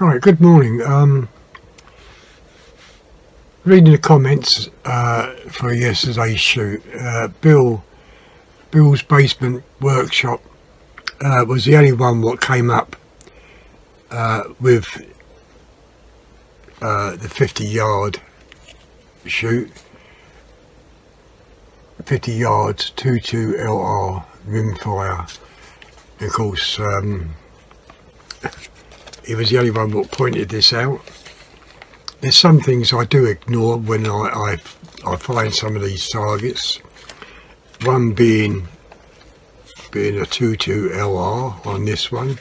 Right, good morning. Reading the comments for yesterday's shoot, Bill's Basement Workshop was the only one what came up with the 50-yard shoot, 50 yards, 22 LR rimfire. Of course, he was the only one what pointed this out. There's some things I do ignore when I find some of these targets. One being a 22 LR on this one,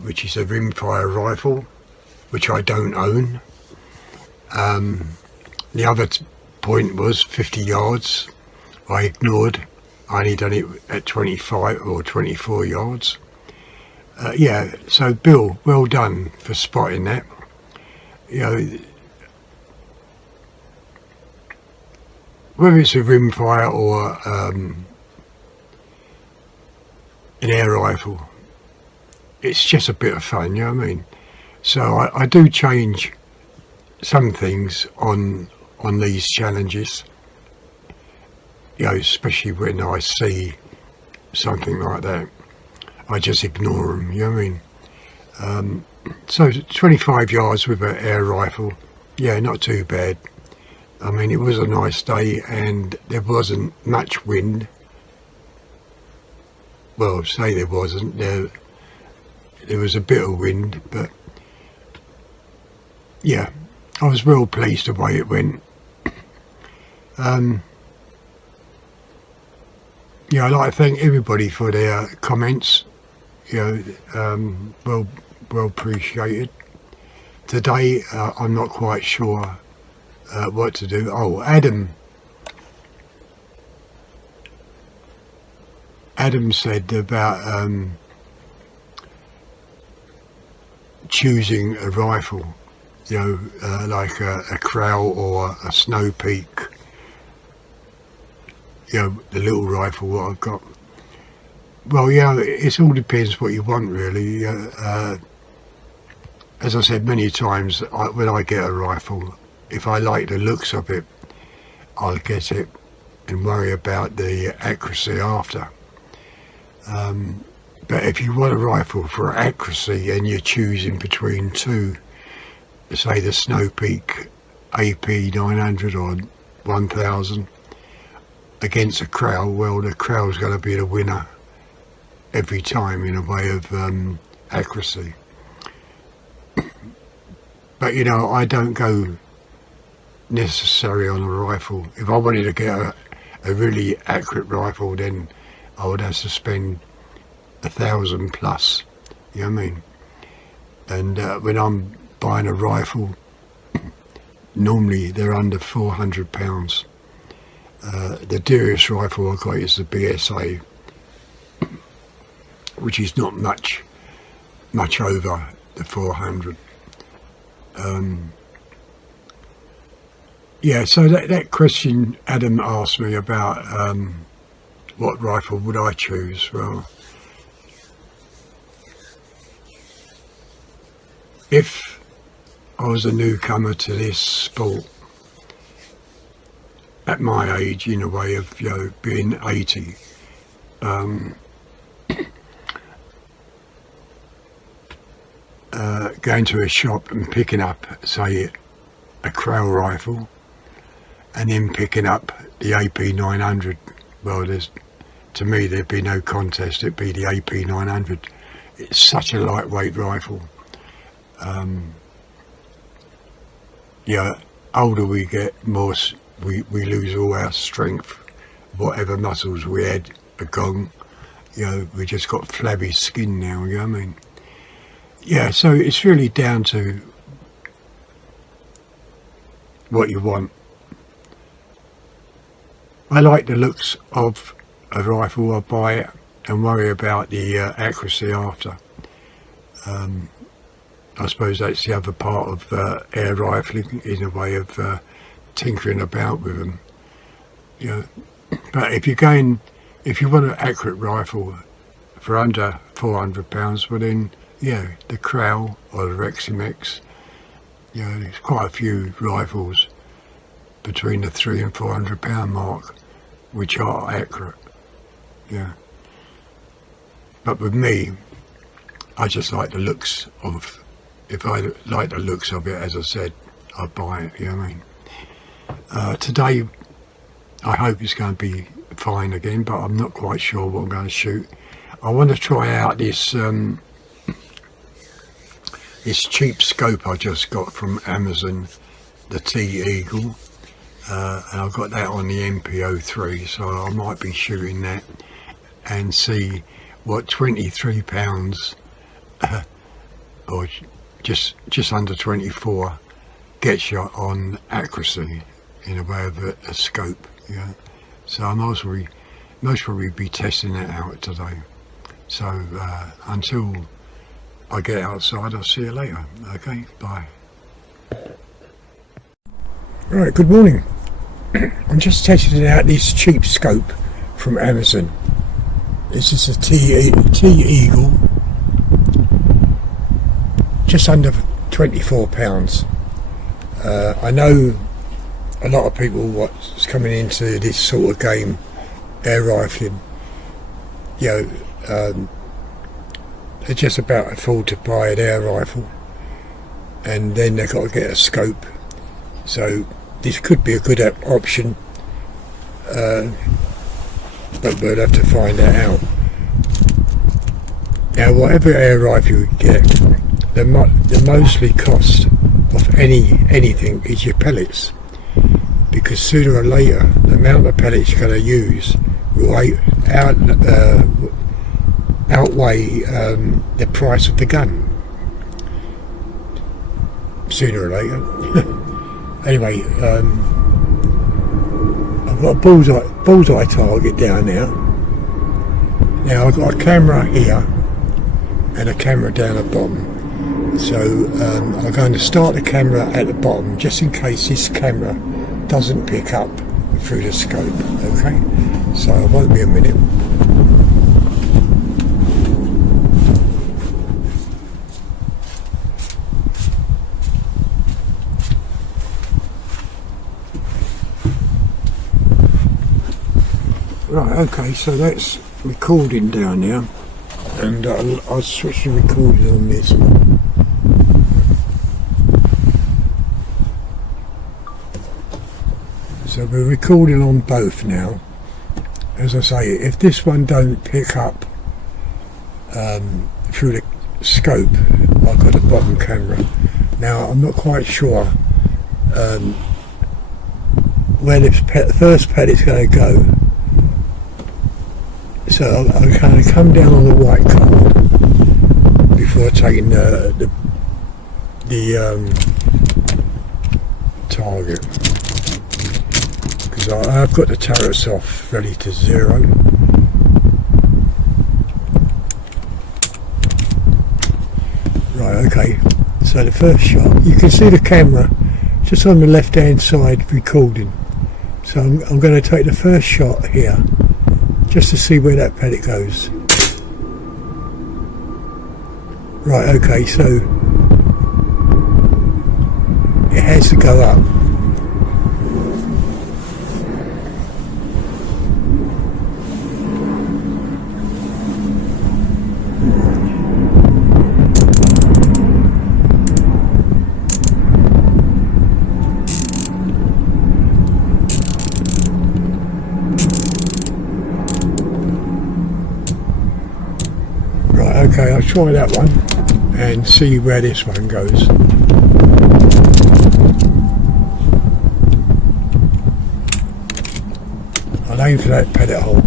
which is a rimfire rifle, which I don't own. The other point was 50 yards. I ignored. I only done it at 25 or 24 yards. Yeah, so Bill, well done for spotting that. You know, whether it's a rimfire or an air rifle, it's just a bit of fun, you know what I mean? So I do change some things on these challenges, you know, especially when I see something like that. I just ignore them, you know what I mean? So 25 yards with an air rifle, yeah, not too bad. I mean, it was a nice day and there wasn't much wind. Well, say there wasn't, there was a bit of wind, but yeah, I was well pleased the way it went. Yeah, I'd like to thank everybody for their comments, you know, well appreciated. Today, I'm not quite sure what to do. Oh, Adam said about choosing a rifle, you know, like a Crow or a Snow Peak, you know, the little rifle what I've got. Well, yeah, it all depends what you want, really. As I said many times, when I get a rifle, if I like the looks of it, I'll get it and worry about the accuracy after. But if you want a rifle for accuracy and you're choosing between two, say the Snow Peak AP 900 or 1000 against a Crow, well, the Crow's going to be the winner every time in a way of accuracy. But you know, I don't go necessary on a rifle. If I wanted to get a really accurate rifle, then I would have to spend 1,000 plus, you know what I mean? And when I'm buying a rifle, normally they're under £400. The dearest rifle I got is the BSA, which is not much over the 400. Yeah, so that question Adam asked me about what rifle would I choose? Well, if I was a newcomer to this sport at my age, in a way of, you know, being 80, going to a shop and picking up, say, a Crow rifle, and then picking up the AP 900, well, to me there'd be no contest, it'd be the AP 900. It's such a lightweight rifle. Yeah, older we get, more we lose all our strength. Whatever muscles we had are gone. You know, we just got flabby skin now, you know what I mean? Yeah, so it's really down to what you want. I like the looks of a rifle. I buy it and worry about the accuracy after. I suppose that's the other part of air rifling, in a way of tinkering about with them. You know, but if you want an accurate rifle for under £400, well then yeah, the Krau or the Reximex. You know, there's quite a few rifles between the £300 and £400 mark which are accurate. Yeah. But with me, I just like the looks of, if I like the looks of it, as I said, I'd buy it, you know what I mean? Today, I hope it's going to be fine again, but I'm not quite sure what I'm going to shoot. I want to try out this this cheap scope I just got from Amazon, the T-Eagle, and I've got that on the MPO3, so I might be shooting that and see what £23 or just under 24 gets you on accuracy in a way of a scope. Yeah, so I most probably be testing that out today. So until I get outside, I'll see you later. Okay, bye. Right, good morning. I'm just testing out this cheap scope from Amazon. This is a T-Eagle, just under £24. I know a lot of people what's coming into this sort of game, air rifling, you know, they just about afford to buy an air rifle, and then they've got to get a scope. So this could be a good option, but we'll have to find that out. Now, whatever air rifle you get, the mostly cost of anything is your pellets, because sooner or later the amount of pellets you're going to use will outweigh the price of the gun sooner or later. Anyway, I've got a bullseye target down there. Now I've got a camera here and a camera down at the bottom, so I'm going to start the camera at the bottom just in case this camera doesn't pick up through the scope. Okay, so it won't be a minute. Right, okay, so that's recording down there, and I'll switch the recording on this one. So we're recording on both now. As I say, if this one don't pick up through the scope, I've got the bottom camera. Now I'm not quite sure where this first pellet's going to go. So I'm going to come down on the white card before taking the target, because I've got the turrets off ready to zero. Right, okay, so the first shot, you can see the camera just on the left hand side recording, so I'm going to take the first shot here just to see where that pellet goes. Right, okay, so it has to go up. Okay, I'll try that one and see where this one goes. I'll aim for that pellet hole.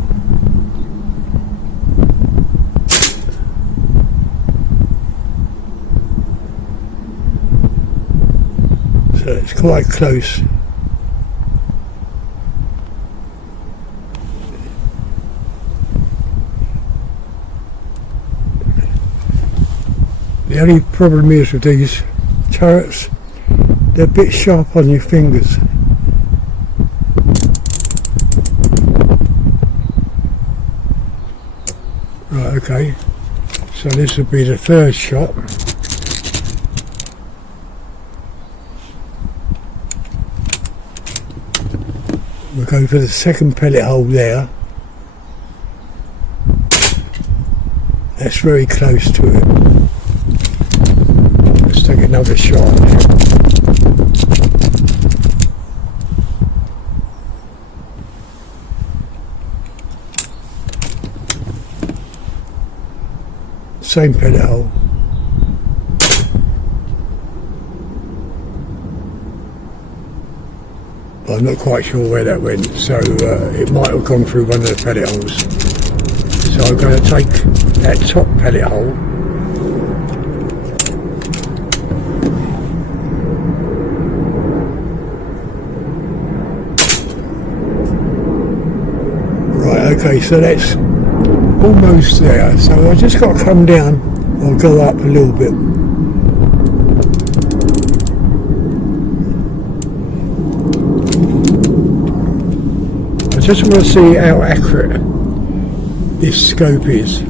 So it's quite close. The only problem is with these turrets, they're a bit sharp on your fingers. Right, okay, So this will be the third shot. We'll go for the second pellet hole there. That's very close to it. Let's take another shot. Same pellet hole. I'm not quite sure where that went, so it might have gone through one of the pellet holes. So I'm going to take that top pellet hole right, okay, so that's almost there, so I just got to come down or go up a little bit. I just want to see how accurate this scope is.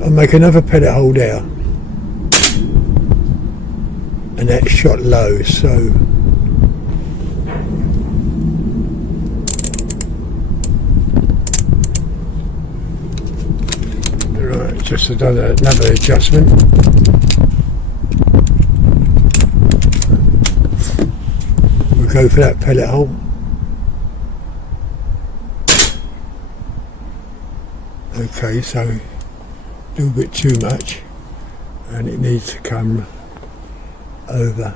I'll make another pellet hole there, and that's shot low, so right, just another adjustment. Go for that pellet hole. Okay, so a little bit too much, and it needs to come over.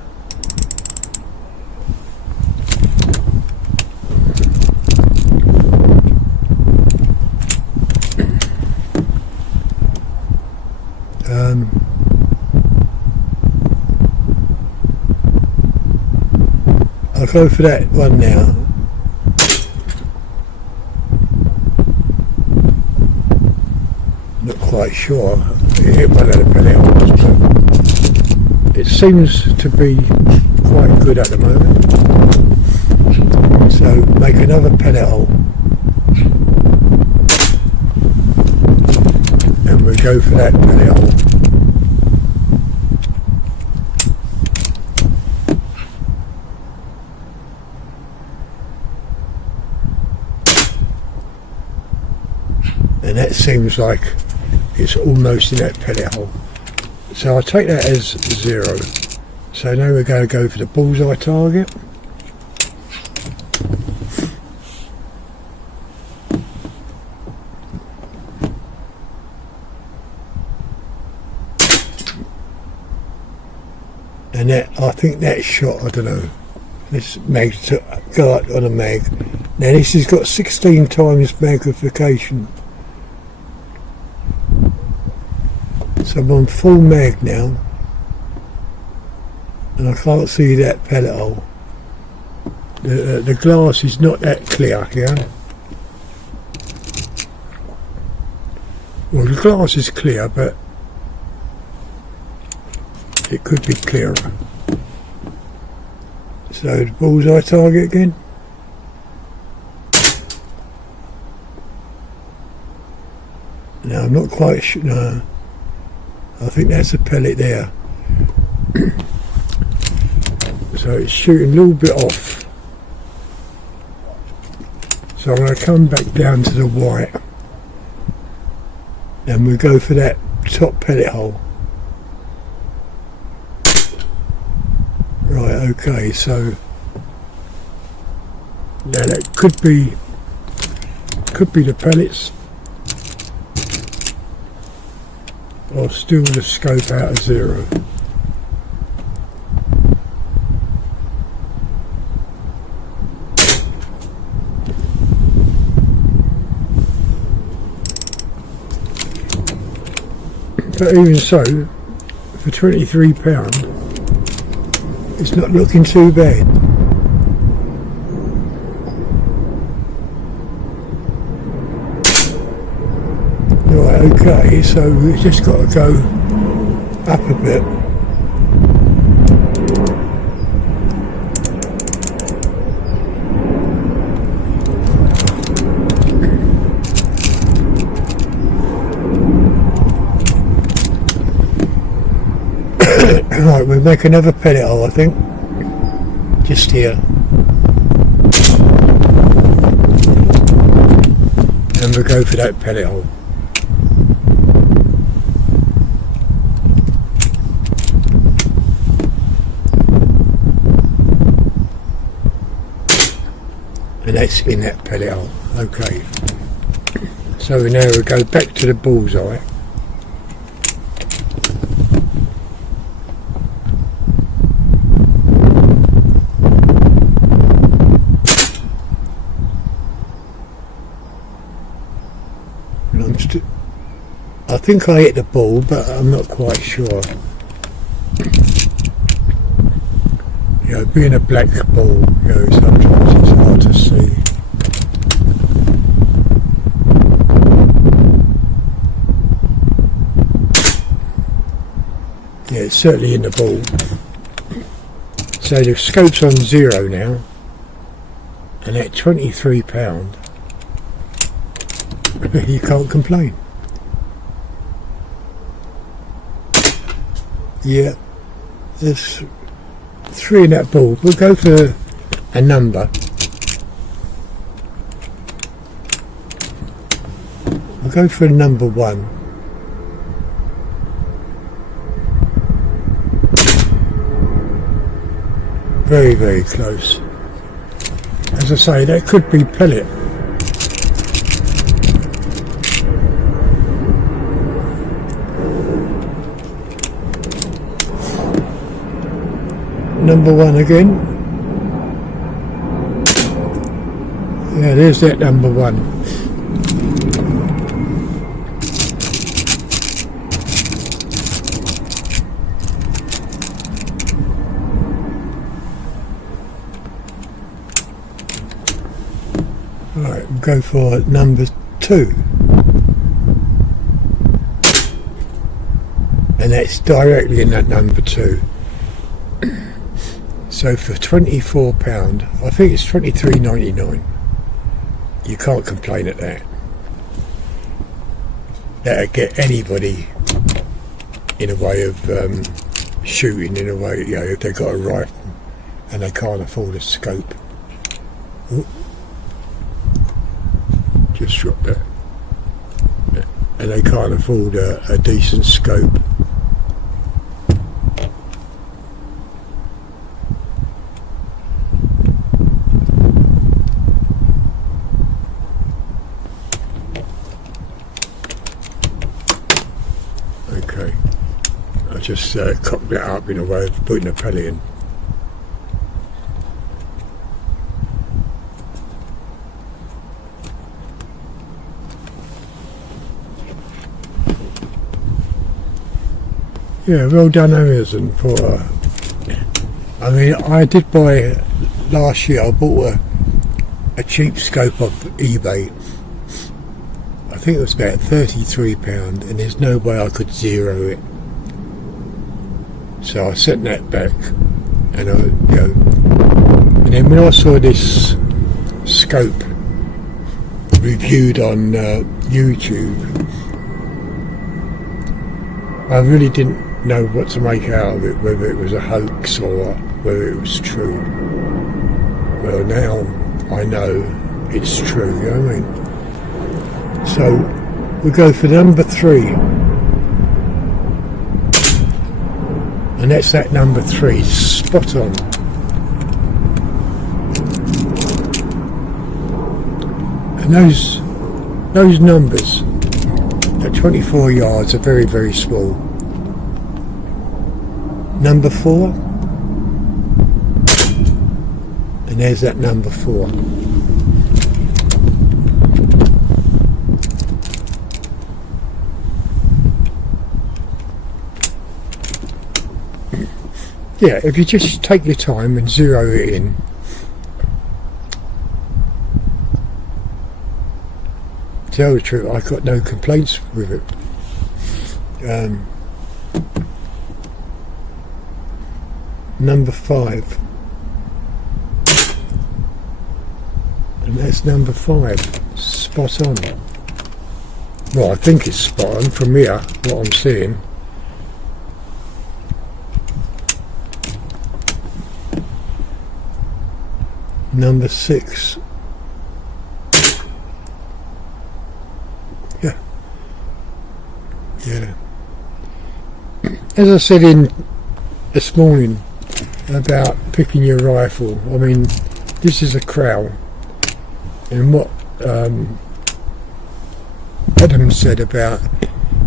I'll go for that one now. Not quite sure. It hit one of the pellet holes, but it seems to be quite good at the moment. So make another pellet hole, and we'll go for that pellet hole. And that seems like it's almost in that pellet hole. So I'll take that as 0. So now we're going to go for the bullseye target. And that, I think that shot, I don't know, this mag to go up on a mag. Now this has got 16 times magnification. So I'm on full mag now, and I can't see that pellet hole. The glass is not that clear here. Well, the glass is clear, but it could be clearer. So the bullseye target again. No, I'm not quite sure. No. I think that's a pellet there. So it's shooting a little bit off. So I'm going to come back down to the white, and we'll go for that top pellet hole. Right, okay, so now that could be the pellets. Or still the scope out of 0. But even so, for £23, it's not looking too bad. Right, okay, so we've just got to go up a bit. Right, we'll make another pellet hole, I think, just here, and we'll go for that pellet hole. And that's in that pellet hole. Okay, so now we go back to the bullseye. I think I hit the ball, but I'm not quite sure. You know, being a black ball, you know, sometimes it's hard to see. Yeah, it's certainly in the ball. So the scope's on 0 now, and at £23, you can't complain. Yeah, there's 3 in that ball. We'll go for a number. We'll go for number 1. Very, very close. As I say, that could be pellet. Number 1 again. Yeah, there's that number 1. Right, we'll go for number 2. And that's directly in that number 2. So for £24, I think it's £23.99. You can't complain at that. That'll get anybody in a way of shooting, in a way, you know, if they've got a rifle and they can't afford a scope. Ooh. Just drop that. And they can't afford a decent scope. Okay, I just cocked that up in a way of putting a pellet in. Yeah, well done Amazon for, I mean, I did buy, last year I bought a cheap scope off eBay. I think it was about £33, and there's no way I could zero it. So I sent that back, and and then when I saw this scope reviewed on YouTube, I really didn't know what to make out of it, whether it was a hoax or whether it was true. Well, now I know it's true, you know what I mean? So we go for number 3, and that's that number 3, spot on. And those numbers at 24 yards are very, very small. Number 4, and there's that number 4. Yeah, if you just take your time and zero it in, to tell the truth, I got no complaints with it. Number 5, and that's number 5, spot on. Well, I think it's spot on from here, what I'm seeing. number 6. Yeah. As I said in this morning about picking your rifle, I mean, this is a Krell, and what Adam said about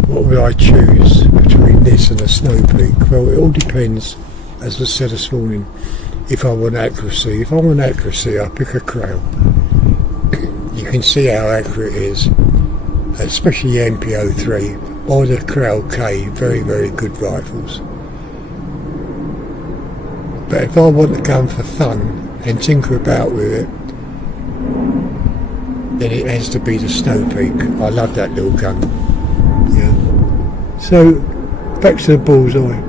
what would I choose between this and a Snow Peak. Well, it all depends, as I said this morning, if I want accuracy. If I want accuracy, I pick a Krell. You can see how accurate it is, especially the MP03 or the Krell K, very, very good rifles. But if I want to go for fun and tinker about with it, then it has to be the Snow Peak. I love that little gun. Yeah. So, back to the bullseye.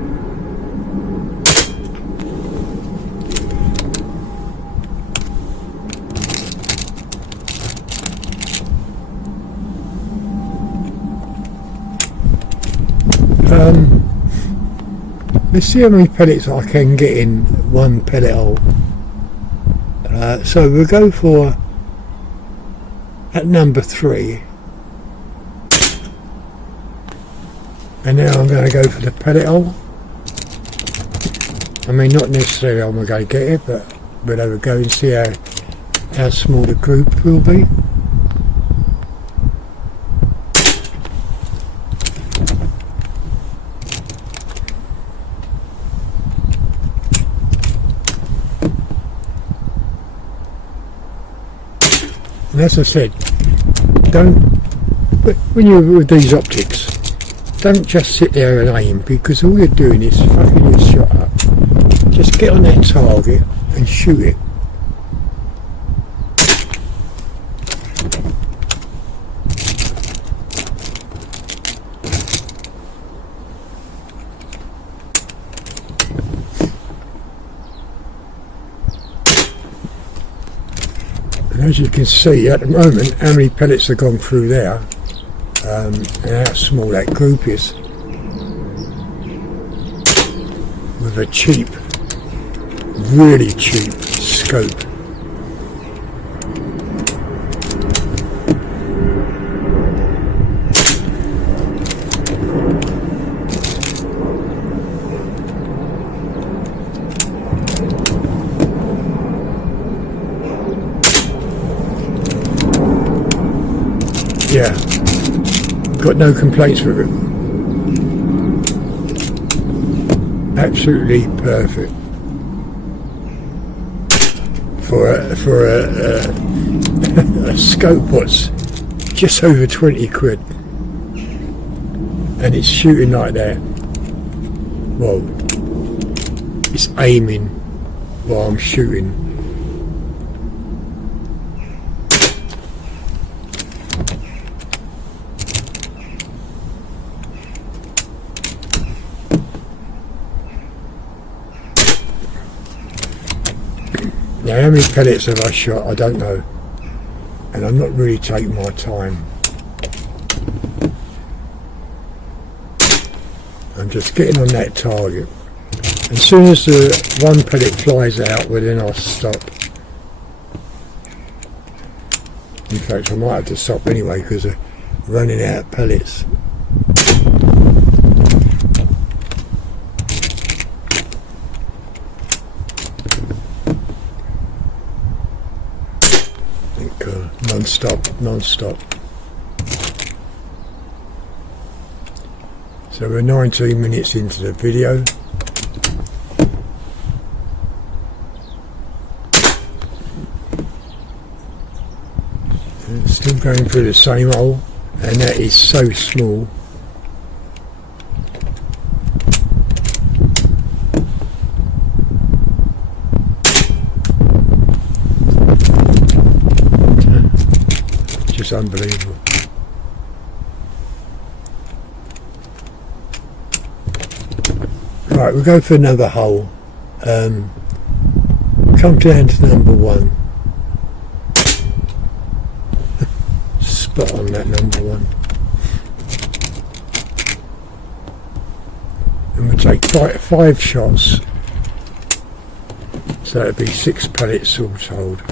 Let's see how many pellets I can get in one pellet hole. So we'll go for at number 3, and now I'm going to go for the pellet hole. I mean, not necessarily I'm going to get it, but we'll have a go and see how small the group will be. And as I said, when you're with these optics, don't just sit there and aim, because all you're doing is fucking your shot up. Just get on that target and shoot it. And as you can see at the moment, how many pellets have gone through there, and how small that group is, with a cheap, really cheap scope. Yeah, got no complaints with it. Absolutely perfect for a scope what's just over 20 quid, and it's shooting like that. Well, it's aiming while I'm shooting. Now, how many pellets have I shot? I don't know, and I'm not really taking my time. I'm just getting on that target. As soon as the one pellet flies out, well, then I'll stop. In fact, I might have to stop anyway because I'm running out of pellets. Non-stop. So we're 19 minutes into the video. And it's still going through the same hole, and that is so small. Just unbelievable. Right, we'll go for another hole. Come down to number 1. Spot on that number 1. And we'll take 5 shots. So that'd be 6 pellets all told.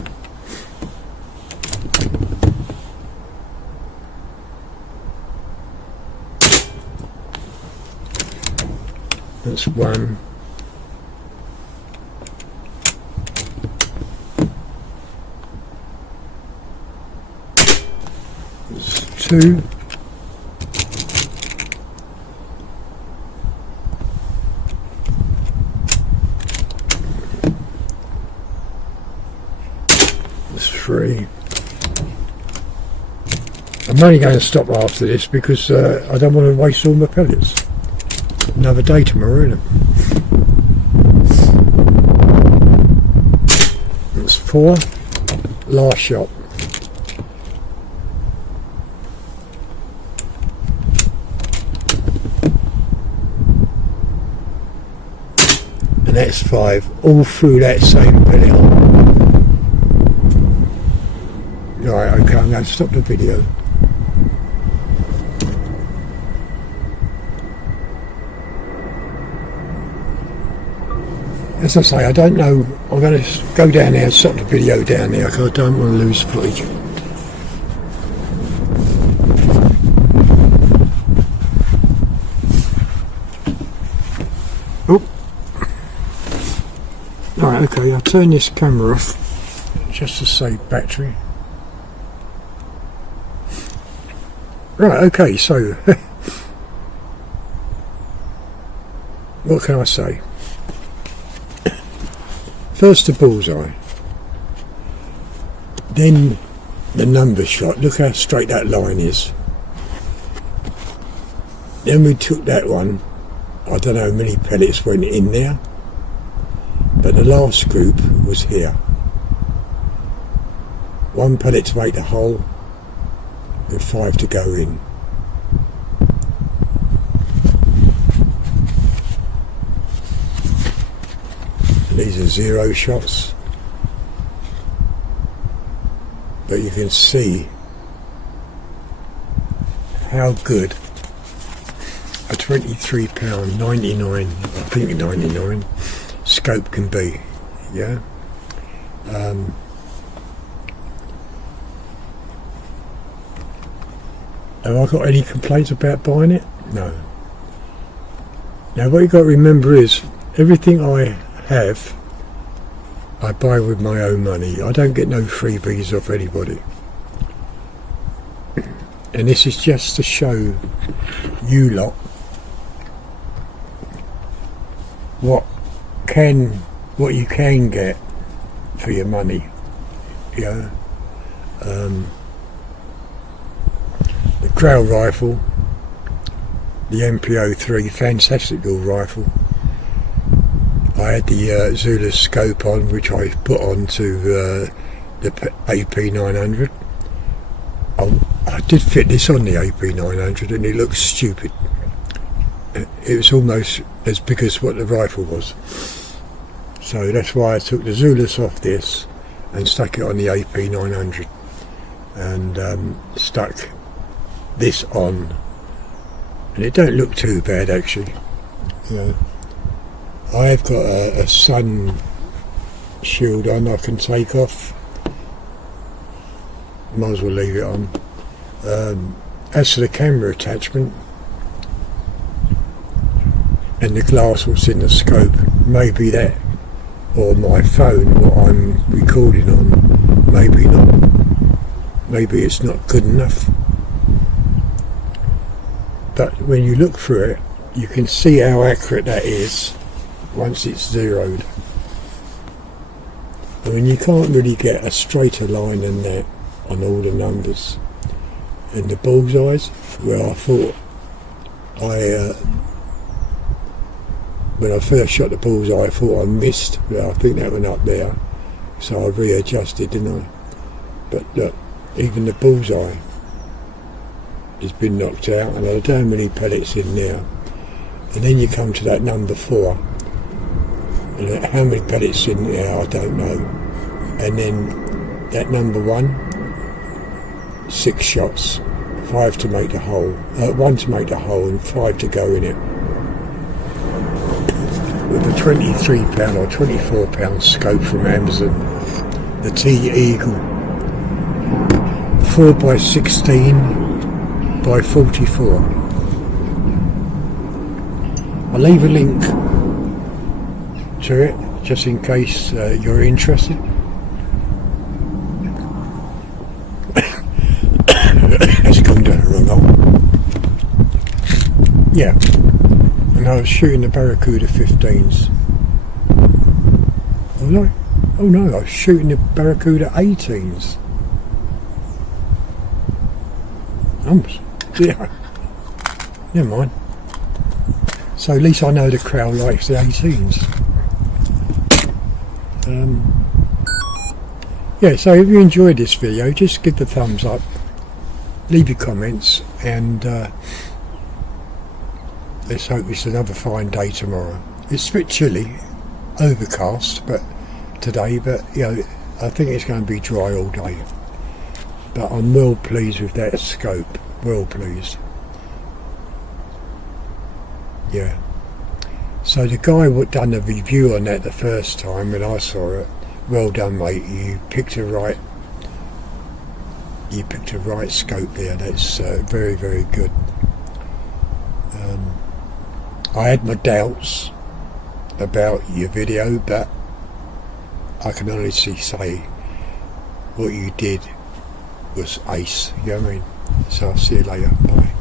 That's 1. That's 2. That's 3. I'm only going to stop after this because I don't want to waste all my pellets. Another day tomorrow, isn't it? That's 4. Last shot. And that's 5. All through that same pellet. Right, okay, I'm going to stop the video. As I say, I don't know, I'm going to go down there and stop the video down there because I don't want to lose footage. Oh. Alright, okay, I'll turn this camera off just to save battery. Right, okay, so what can I say? First the bullseye, then the number shot. Look how straight that line is. Then we took that one. I don't know how many pellets went in there, but the last group was here. 1 pellet to make the hole and 5 to go in. These are 0 shots, but you can see how good a £23.99, I think 99 scope can be. Yeah. Have I got any complaints about buying it? No. Now what you've got to remember is everything I have, I buy with my own money. I don't get no freebies off anybody. And this is just to show you lot what you can get for your money. You know, the Grail rifle, the MP03, fantastic little rifle. I had the Zulu scope on, which I put onto the AP900. I did fit this on the AP900 and it looks stupid. It was almost as big as what the rifle was. So that's why I took the Zulus off this and stuck it on the AP900 and stuck this on. And it don't look too bad actually. You know, I have got a sun shield on I can take off. Might as well leave it on. As to the camera attachment and the glass what's in the scope, maybe that, or my phone what I'm recording on, maybe not. Maybe it's not good enough. But when you look through it, you can see how accurate that is once it's zeroed. I mean, you can't really get a straighter line than that on all the numbers. And the bullseyes, well, I thought when I first shot the bullseye, I thought I missed. Well, I think that went up there, so I readjusted, didn't I? But look, even the bullseye has been knocked out, and I don't know how many pellets in there. And then you come to that number 4, and how many pellets in there I don't know. And then that number 1, 6 shots, 5 to make the hole, 1 to make the hole and 5 to go in it. with the £23 or £24 scope from Amazon, the T-Eagle 4x16 by 44. I'll leave a link to it just in case you're interested. That's gone down the wrong hole. Yeah, and I was shooting the Barracuda 15s. Oh no, I was shooting the Barracuda 18s. Yeah, never mind. So at least I know the crowd likes the 18s. Yeah, so if you enjoyed this video, just give the thumbs up, leave your comments, and let's hope it's another fine day tomorrow. It's a bit chilly, overcast, but today, but you know, I think it's going to be dry all day. But I'm well pleased with that scope, well pleased. Yeah. So the guy who done the review on that the first time when I saw it, well done mate, you picked a right scope there. That's very, very good. I had my doubts about your video, but I can honestly say what you did was ace, you know what I mean? So I'll see you later, bye.